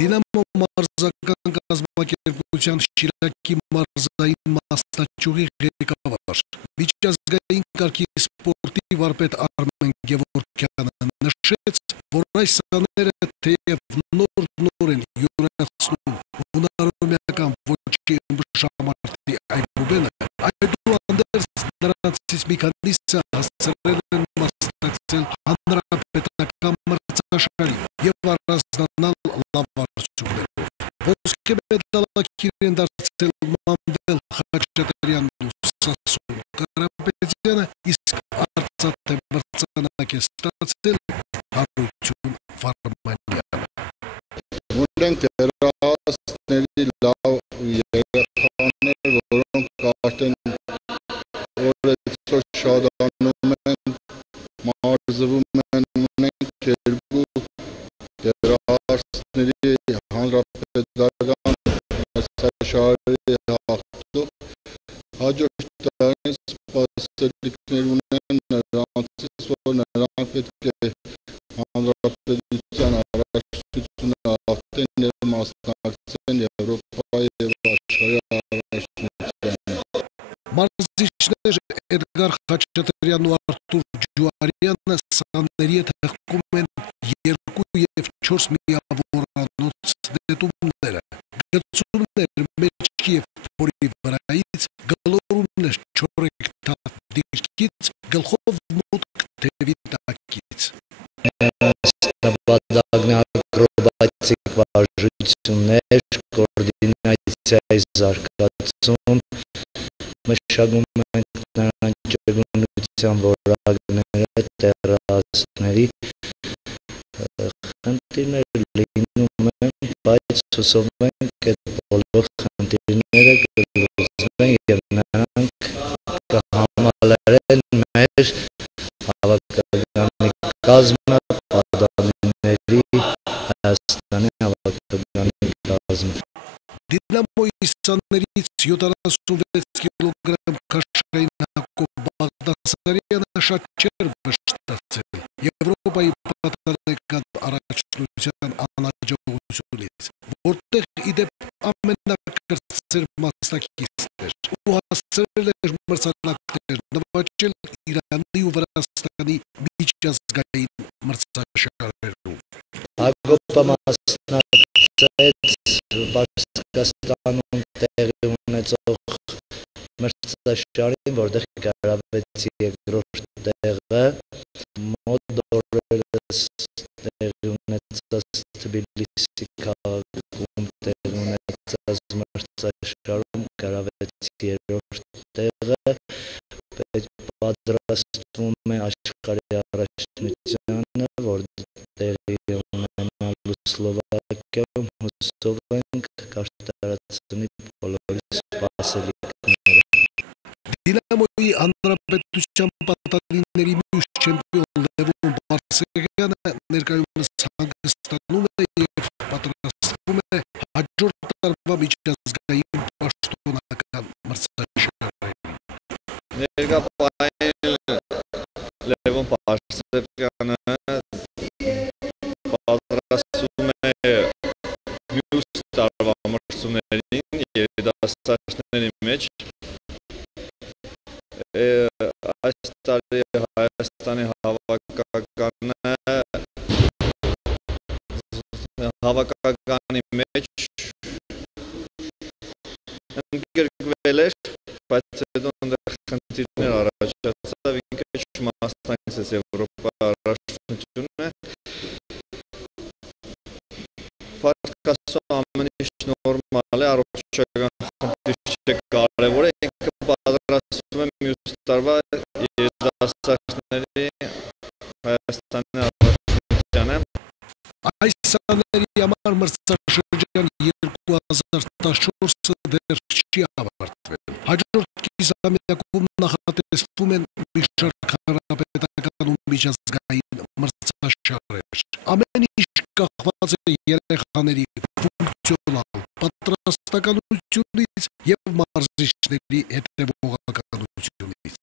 Դինամո մարզական կազմակերպության Շիրակի մարզային մասնաճյուղի ղեկավար միջազգային կարգի սպորտի վարպետ Արմեն Գևորգյանը նշեց, որ այս սաները թեև նոր են յուրացնում հունարոմեական ոճի ըմբշամարտի այբուբենը, այդուհանդերձ նրանցից մի քանիսը հասցրել են մասնակցել հանրապետական մրցաշարի և առանձնանալ լավ արդյունքներով։ Ոսկե մեդալակիր են դարձել Մանվել Խաչատրյանն ու Սասուն Կարապետյանը, իսկ արծաթե մրցանակ է ստացել Հարություն Վարդանյանը։ Ունենք դերասների լավ երեխաներ, որոնք արդեն օրեցօր շատանում են, մարզվում են, ունենք երկու դերասների հանրապետական մրցաշարի հաղթող, հաջորդ տարին սպասելիքներ ունեն նրանցից, որ նրանք պետք է հանրապետության առաջնությունը հաղթեն և մասնակցեն Եվրոպայի և աշխարհի առաջնությանը։ Մարզիչներ Էդգար Խաչատրյանն ու Արթուր Ջուարյանը սաների հետ հղկում են 2 և 4 միավորանոց նետումները, գցումներ մեջքի և փորի վրայից, գլորումներ չորեքթաթ դիրքից, գլխով մուտք թևի տակից։ Նպատակն ակրոբատիկ վարժություններ, կոորդինացիայի զարգացում, մշակում ենք նրանց ճկունության որակները, տեռասների խնդիրներ լինում են, բայց հուսով ենք այդ բոլոր խնդիրները կլուծվեն և նրանք կհամալրեն մեր հավաքականի կազմը, պատանիների Հայաստանի հավաքականի կազմը։ Դինամոյի սաներից 76 կիլոգրամ քաշային Հակոբ Բաղդասարյանը շատ չէր վշտացել Եվրոպայի պատանեկան առաջնության անհաջողությունից, որտեղ իդեպ ամենակրտսեր մասնակիցն էր ու հասցրել էր մրցանակներ նվաճել Իրանի ու Վրաստանի միջազգային մրցաշարերում։ Հակոբը մասնակցեց Պարսկաստանում տեղի ունեցող մրցաշարին, որտեղ գրավեց երկրորդ տեղը, մոտ օրերս տեղի ունեցած Թբիլիսի քաղաքում տեղի ունեցած մրցաշարում գրավեց երրորդ տեղը, պատրաստվում է աշխարհի առաջնությանը, որ տեղի ունենալու Սլովակիայում, հուսով ենք կարտարացնի բոլորի սպասելիքները։ Դինամոյի հանրապետության պատանիների մյուս չեմպիոն Լևոն Բարսեղյանը ներկայումս հանգստանում է և պատրաստվում է հաջորդ տարվա միջազգային պաշտոնական մրցաշարին։ Ներկա պահին Լևոն Բարսեղյանը պատրաստվում է մյուս տարվա մրցումներին երիտասարդների մեջ։ Այս տարի Հայաստանի հավաքականի մեջ ընդգրկվել էր, բայց հետո այնտեղ խնդիրներ առաջացավ, ինքը չմասնակցեց Եվրոպա առաջնությունը։ Փաստացի ամեն ինչ նորմալ է, առողջական խնդիր չէ, կարևոր է, ինքը պատրաստվում է մյուս տարվա երիտասարդների Հայաստանի առաջնությանը։ Այս սաների համար մրցաշրջան 2014-ը դեռ չի ավարտվել։ Հաջորդ կիսամյակում նախատեսվում են մի շարք հանրապետական ու միջազգային մրցաշարեր։ Ամեն ինչ կախված է երեխաների ֆունկցիոնալ պատրաստականությունից և մարզիչների հետևողականությունից։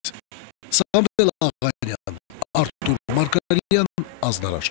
Սամվել Աղանյան, Արթուր Մարգարյան, Ազդարար։